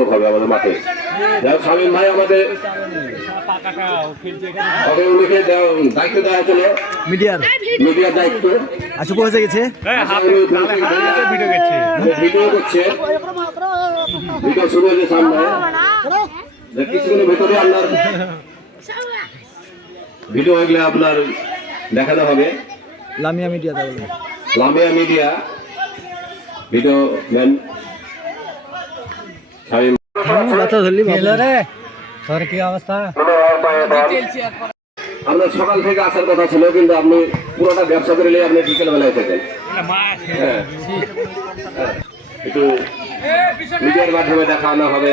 দর্শক হবে আমাদের মাঠে। যাই হোক শামীম ভাই আমাদের উনিকে দায়িত্ব দেওয়া হয়েছিল, মিডিয়ার দায়িত্ব। আচ্ছা পৌঁছে গেছে, ভিডিও করছে, ভিডিও শুরু হয়েছে সামনে। কিছুক্ষণের ভেতরে আপনার ভিডিও এগুলো আপনার দেখানো হবে। Lamia media Lamia media video man Shamim. কি অবস্থা? আপনার সকাল থেকে আসার কথা ছিল, কিন্তু আপনি পুরোটা ব্যবসা করে নিয়ে আপনি বিকেল বেলায় থাকেন। একটু মিডিয়ার মাধ্যমে দেখানো হবে,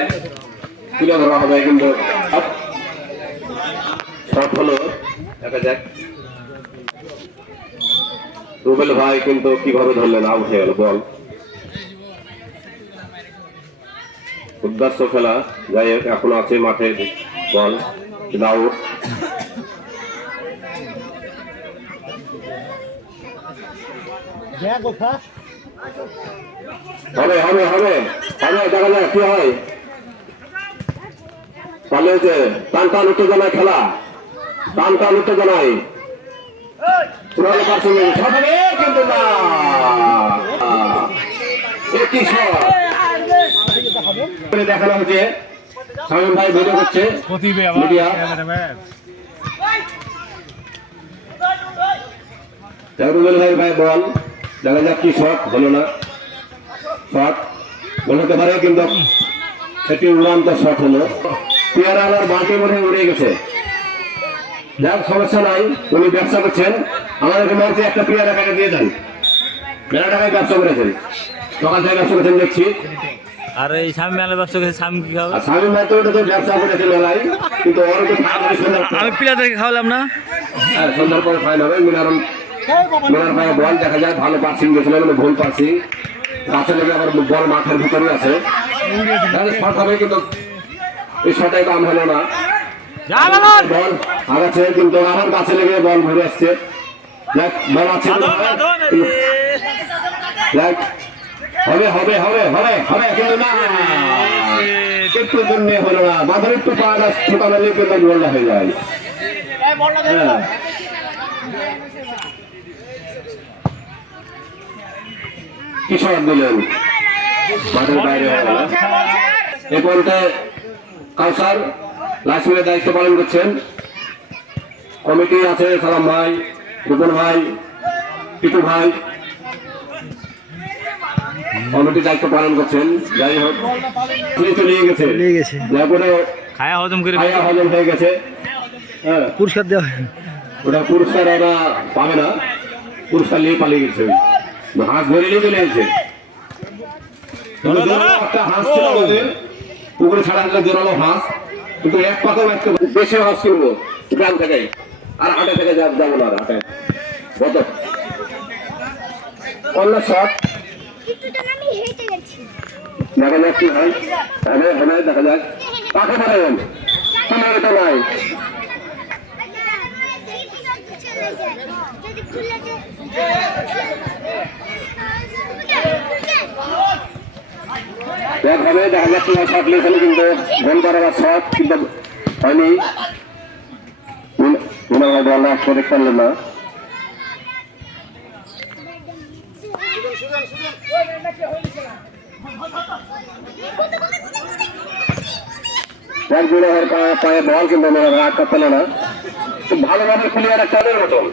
তুলে ধরা হবে, কিন্তু শর্ট হলো দেখা যাক। রুবেল ভাই কিন্তু কিভাবে ধরলেন, আউট হয়ে গেল বল। উদ্বাস্ত খেলা, যাই হোক এখন আছে মাঠে বল, আউট। হবে হবে হবে হবে, দেখা যাক কি হয়। তাহলে হচ্ছে টান টান উত্তেজনায় খেলা, টান টান উত্তেজনায় কিন্তু না, দেখানো হচ্ছে। শামীম ভাই ভিডিও করছে, মিডিয়া। রুবেল ভাই বল, দেখা যাক কি শট হলো না। শট বল হতে পারে, কিন্তু একটি উড়ান্ত শট হলো। পেয়ারা আলার বাঁটে মনে উড়ে গেছে। যাক সমস্যা নাই, উনি ব্যবসা করছেন, আমাদেরকে মারতে একটা পেয়ারা কাটে দিয়ে দেন। মেলা টাকায় ব্যবসা করেছেন, সকাল থেকে ব্যবসা করছেন দেখছি। আর এই স্বামী মেলার ব্যবসা করেছে, স্বামী কি খাবে? স্বামী মাত্র ওটা তো ব্যবসা করেছে মেলায়, কিন্তু ওর তো আমি প্লেয়ারদেরকে খাওয়ালাম না। হ্যাঁ, সন্ধ্যার পরে ফাইন হবে। মিনার ভাই বল, দেখা যায় ভালো পার্সিং গেছিলেন, ভুল পার্সিং কাছে লেগে আবার বল মাঠের ভিতরে আছে, শট হবে, কিন্তু এই শটাই দাম হলো না। বল আগাচ্ছে, কিন্তু আমার কাছে লেগে বল ঘুরে আসছে। দেখ বল আছে, দেখ হবে হবে হবে হবে হবে, কিন্তু না, একটু জন্য হলো না। মাথার একটু পাড়া ছোটা মেলে কিন্তু গোলটা হয়ে যায়। হ্যাঁ, কি শট দিলেন, মাঠের বাইরে হয়ে গেল। এ পর্যন্ত কাউসার লাইসেন্সের দায়িত্ব পালন করছেন। কমিটি আছে সালাম ভাই, রূপন ভাই, পিটু ভাই, কমিটির দায়িত্ব পালন করছেন। যাই হোক চলে গেছে, খায়া হজম হয়ে গেছে। হ্যাঁ, পুরস্কার দেওয়া, ওটা পুরস্কার ওরা পাবে না, পুরস্কার নিয়ে পালিয়ে গেছে। হাঁস ধরে নিয়ে চলে গেছে। একটা হাঁস ছিল আমাদের পুকুরে ছাড়া আসলে জোরালো হাঁস, কিন্তু এক পাতাও বেশি হাঁস কিনবো গ্রাম থেকে, আর হাটে থেকে যাবো না। হাটে কত অন্য শট দেখা যাক কি হয়। দেখা যাক কাকে পারেন, তো নাই। একভাবে দেখা যাচ্ছে শট নিয়েছেন, কিন্তু গোল করার শট কিন্তু হয়নি। বল আসলে দেখতে পারলেন না। পায়ে বল, কিন্তু আটকা পেল না। খুব ভালোভাবে প্লেয়ার, চালের মতন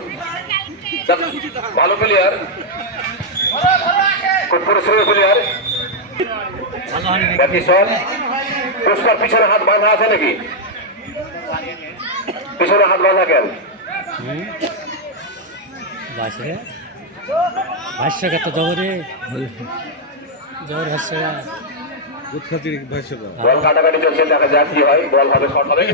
ভালো প্লেয়ার, খুব পরিশ্রমী প্লেয়ার। পুরস্কার পিছনে হাত বাঁধা আছে নাকি? পিছনে হাত বাঁধা কেন? বল কাটাকাটি চলছে, দেখা যাক কি হয়। বল হবে, শর্ট হবে,